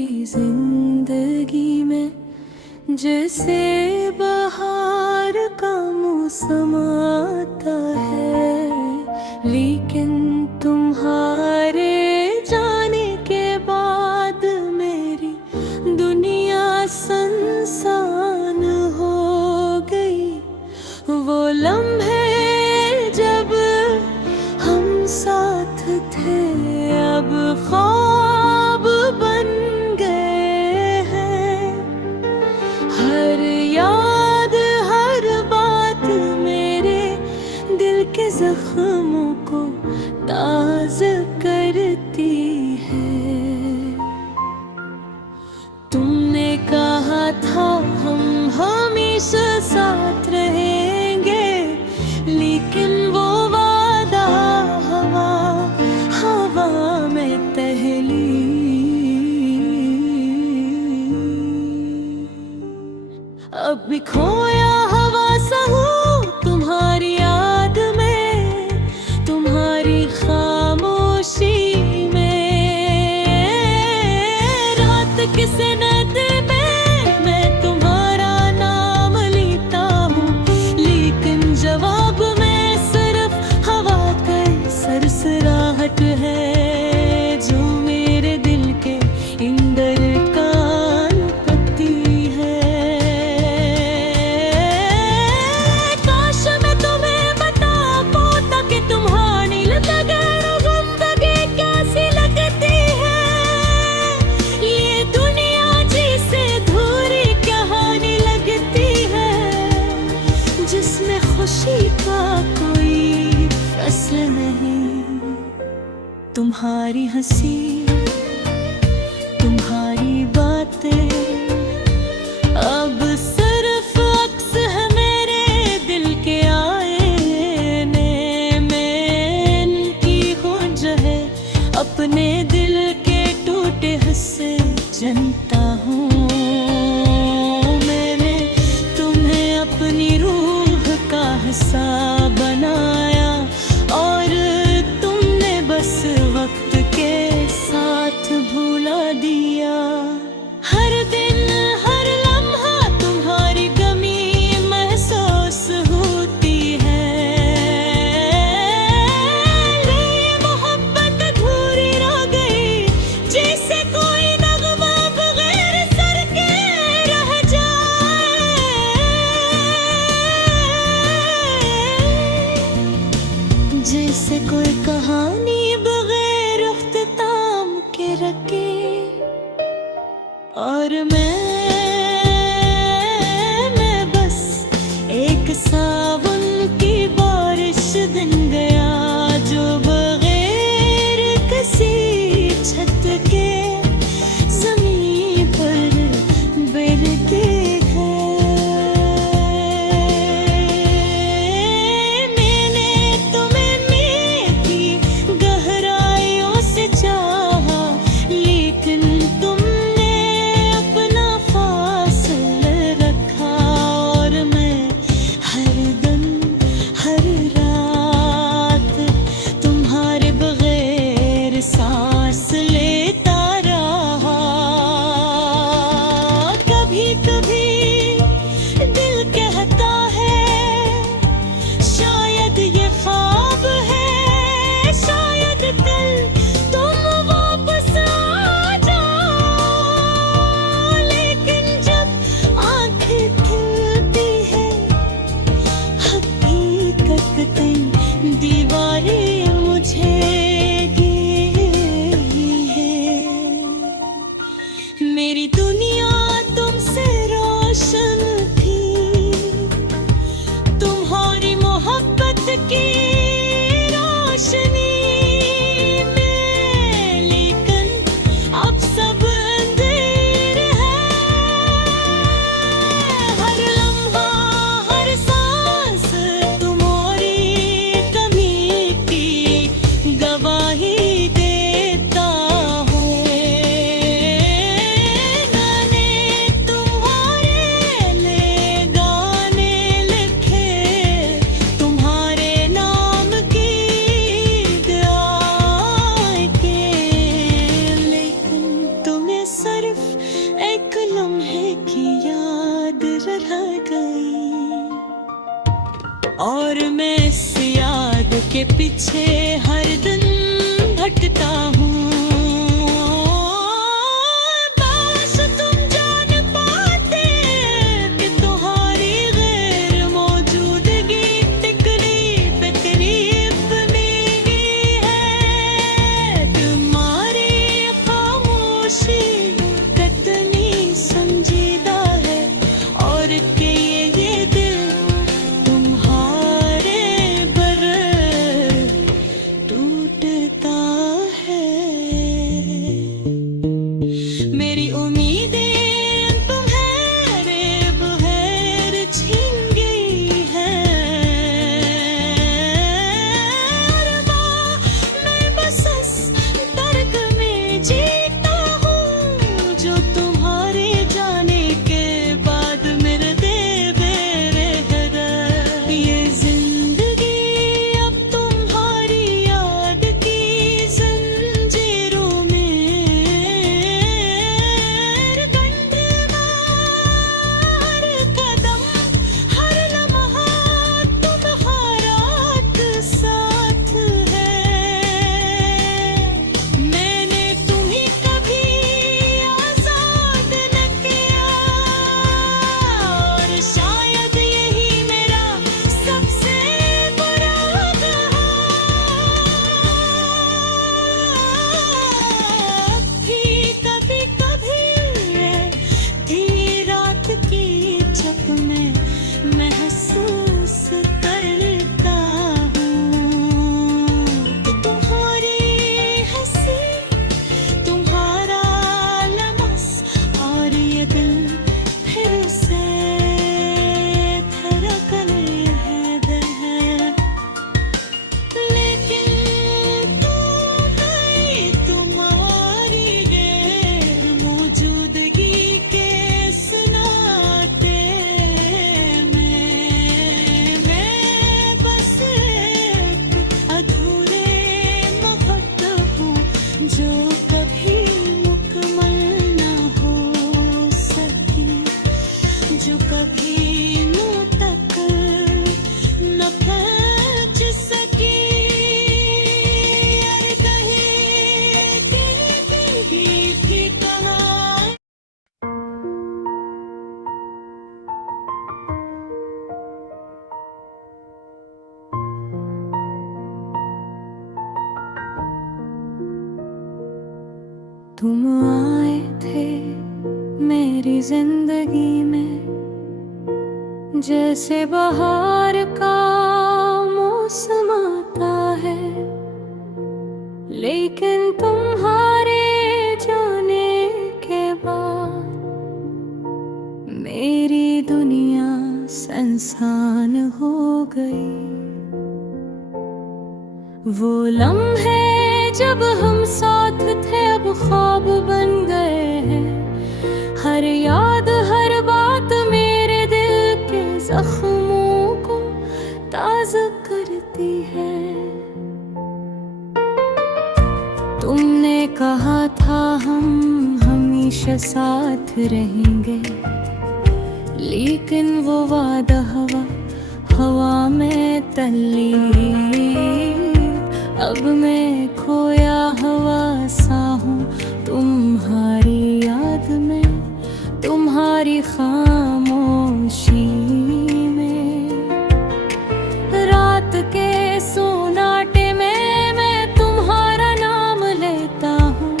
मेरी जिंदगी में जैसे बहार का मौसम आता है, लेकिन तुम्हारे जाने के बाद मेरी दुनिया सुनसान हो गई। वो लम्हे जब हम साथ थे अब ख्वाब बन गए हैं। हर याद हर बात मेरे दिल के जख्मों को ताज़ा करती है। तुमने कहा था हम हमेशा साथ रहेंगे, लेकिन वो वादा हवा हवा में तहली। अब भी खोया हवा सा हूँ तुम्हारी याद में, तुम्हारी खामोशी में। रात किसे नदी में मैं तुम्हारा नाम लेता हूँ, लेकिन जवाब में सिर्फ हवा का सरसराहट है जो मेरे दिल के अंदर कान करती है। काश मैं तुम्हें बता पाता कि तुम्हारी जिंदगी कैसी लगती है। ये दुनिया जिसे धूरी कहानी लगती है, जिसमें खुशी का कोई फसल नहीं। तुम्हारी हंसी तुम्हारी बातें अब सिर्फ अक्स है मेरे दिल के आईने में। इनकी हो जहे अपने दिल के टूटे हिस्से जनता हूँ। मैंने तुम्हें अपनी रूह का हिस्सा बनाया और तुमने बस वक्त के साथ भुला दिया। हर दिन हर लम्हा तुम्हारी कमी महसूस होती है। ये मोहब्बत अधूरी रह गई, जैसे कोई नगमा बगैर सर के रह जाए। जैसे कोई कहानी बगैर अख्तिताम के रखे। और मैं बस एक सावन की बारिश दिन गया जो बगैर किसी छत के ज़मीन पर बिखरती है। मैंने तुम्हें मीठी गहराइयों से चाहा, लेकिन तुमने अपना फासला रखा। और मैं हर दिन हर रात तुम्हारे बगैर सांस लेता रहा। कभी कभी दिल कहता है शायद ये ख्वाब है, शायद कल तुम वापस आ जाओ। लेकिन जब आंखें खुलती है हकीकत कई दीवारें मुझे घेरी है। मेरी दुनिया तुमसे रोशन थी, तुम्हारी मोहब्बत की रोशनी में, लेकिन अब सब अंधेर है। हर लम्हा हर सांस तुम्हारी कमी की गवाही देता हूँ। गाने तुम्हारे लिए गाने लिखे, तुम्हारे नाम की और मैं इस याद के पीछे हर दिन भटकता हूँ। बस तुम जान पाते कि तुम्हारी गैर मौजूदगी तकलीफ तकलीफ मेरी है। तुम्हारी खामोशी कितनी संजीदा है और कि ये दिल तुम्हारे बगैर टूटता है। मेरी उम्मीदें तुम्हारे बगैर छीन गई हैं। मैं बस इस दर्द में जीता हूँ जो तुम्हारे जाने के बाद मेरे दे रह गए। ये जिंदगी अब तुम्हारी याद की जंजीरों में गंढ मार कदम हर लम्हा तुम्हारा साथ है। मैंने तुम्हें कभी आजाद न किया और शायद यही मेरा सबसे बड़ा भी कभी कभी थी रात की छप में महसूस करता हूँ कि तुम्हारी हंसी तुम्हारा लमस और ये दिल फिर से धड़कन है। लेकिन तुम गई तुम्हारी गैर मौजूदगी के सुनाते मैं बस एक अधूरे महत्व हूँ जो कभी मुकम्मल न हो सकी, जो कभी मुँह तक न पहुँच सकी। अरे कहीं दिल भी कहाँ तुम आए थे मेरी जिंदगी में जैसे बहार का मौसम आता है। लेकिन तुम्हारे जाने के बाद मेरी दुनिया सुनसान हो गई। वो लम्हे जब हम साथ थे अब ख्वाब बन गए हैं। हर याद हर बात मेरे दिल के जख्मों को ताज़ा करती है। तुमने कहा था हम हमेशा साथ रहेंगे, लेकिन वो वादा हवा में तल्ली। अब मैं खोया हवा सा हूँ तुम्हारी याद में, तुम्हारी खामोशी में। रात के सोनाटे में मैं तुम्हारा नाम लेता हूँ,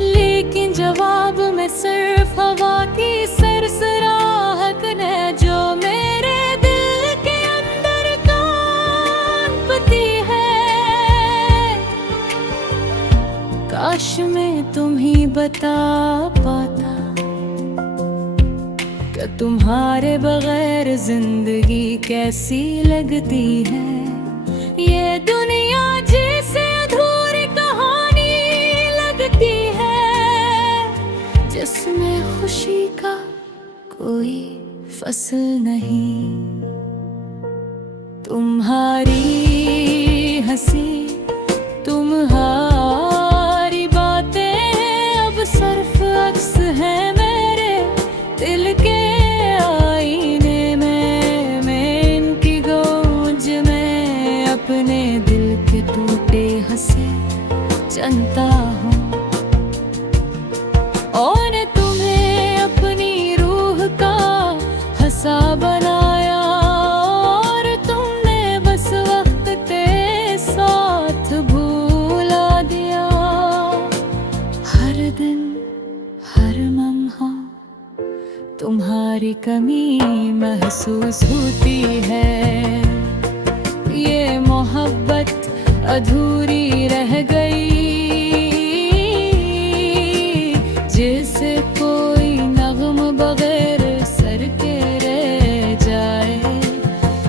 लेकिन जवाब में सिर्फ हवा की सरसराहट है जो मेरे दिल के अंदर कांपती है। काश मैं तुम्हें बता पाता कि तुम्हारे बगैर जिंदगी कैसी लगती है। ये दुनिया जैसे अधूरी कहानी लगती है, जिसमें खुशी का कोई फसल नहीं। तुम्हारी हंसी तुम्हारी बातें अब सिर्फ अक्स है मेरे दिल के आईने में। मैं इनकी गो जनता हूँ। और ने तुम्हें अपनी रूह का हंसा बनाया, और तुमने बस वक्त के साथ भूला दिया। हर दिन हर लम्हा तुम्हारी कमी महसूस होती है। ये मोहब्बत अधूरी रह गई, जैसे कोई नगम बगैर सर के रह जाए,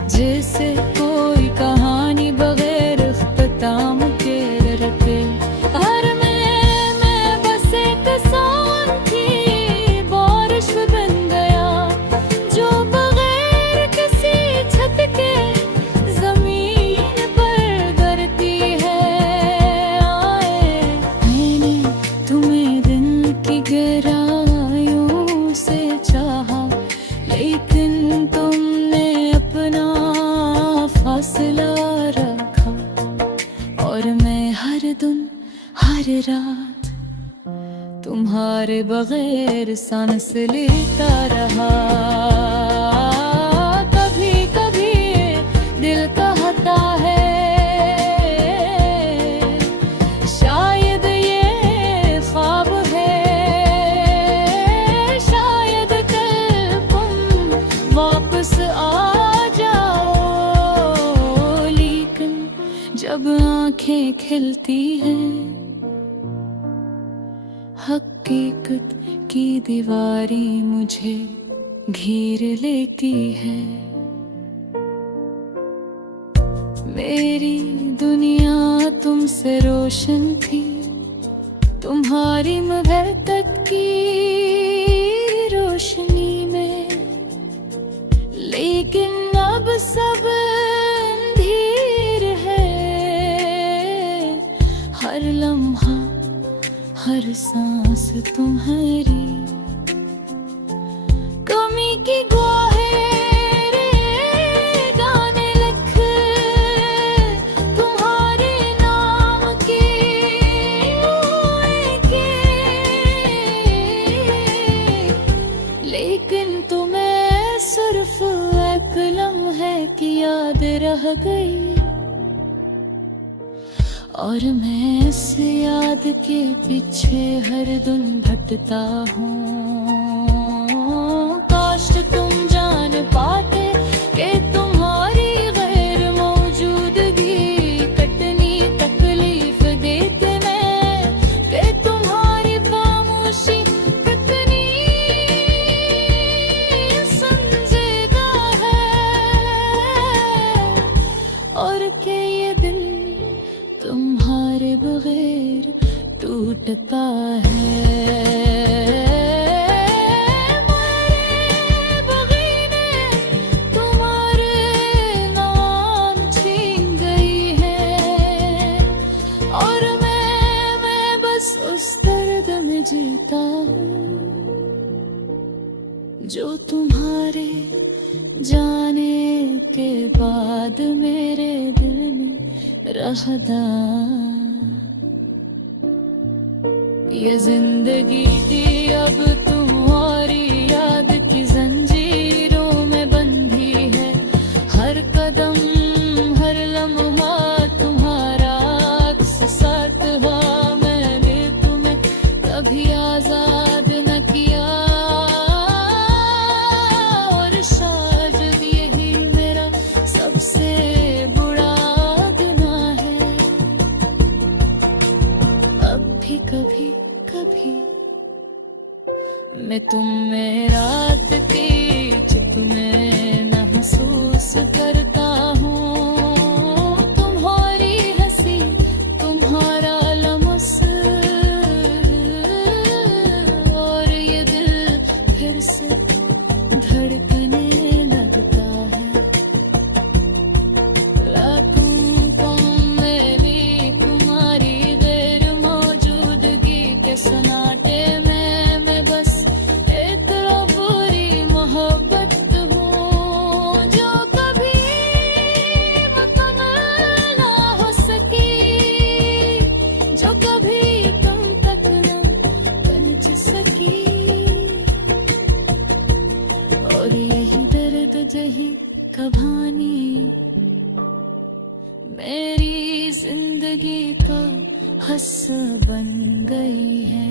जैसे कोई कहानी बगैर इख्तिताम के रखे। हर मैं बस एक सांस थी, बारिश बन गया जो बगैर किसी छत के जमीन पर गिरती है। आए मैंने तुम्हें दिल की गहराइयों से चाहा, लेकिन तुमने अपना फासला रखा। और मैं हर दिन हर रात तुम्हारे बगैर सांस लेता रहा। कभी कभी दिल कहता है, शायद ये ख्वाब है, शायद कल तुम वापस आ जाओ। लेकिन जब आंखें खिलती हैं, हकीकत की दीवारें मुझे घेर लेती है। मेरी दुनिया तुमसे रोशन थी, तुम्हारी मोहब्बत की रोशनी में, लेकिन अब सब अंधेर है। हर लम्हा हर सांस तुम्हारी कमी की ग्वाहें गाने लख, तुम्हारे नाम के लेकिन तुम्हें सिर्फ एक लम्हे की याद रह गई। और मैं इस याद के पीछे हर दिन भटकता हूँ। काश तुम जान पाते कि तुम्हारी गैर मौजूदगी कितनी तकलीफ देती मैं, कि तुम्हारी खामोशी कितनी संजीदा है। और कि ये दिल तुम्हारे बगैर टूटता है। मेरे बगीने तुम्हारे नाम छीन गई है, और मैं बस उस दर्द में जीता हूँ जो तुम्हारे जाने के बाद मेरे दिल में रहता। ये जिंदगी थी अब तुम्हारी याद की जंजीरों में बंधी है। हर कदम हर लम्हा तुम्हारा अक्स साथ हुआ, मैंने तुम्हें कभी आजाद न किया। और शायद यही मेरा सबसे कभी कभी मैं तुम में रात की चित में महसूस करता हूँ। तुम्हारी हंसी तुम्हारा लमस, और ये दिल फिर से धड़कने लगता है। तुम मेरी तुम्हारी गैर मौजूदगी के सन्नाटे में मैं बस एक बुरी मोहब्बत हूँ, जो कभी यही दर्द जही कहानी मेरी जिंदगी का हस्सा बन गई है।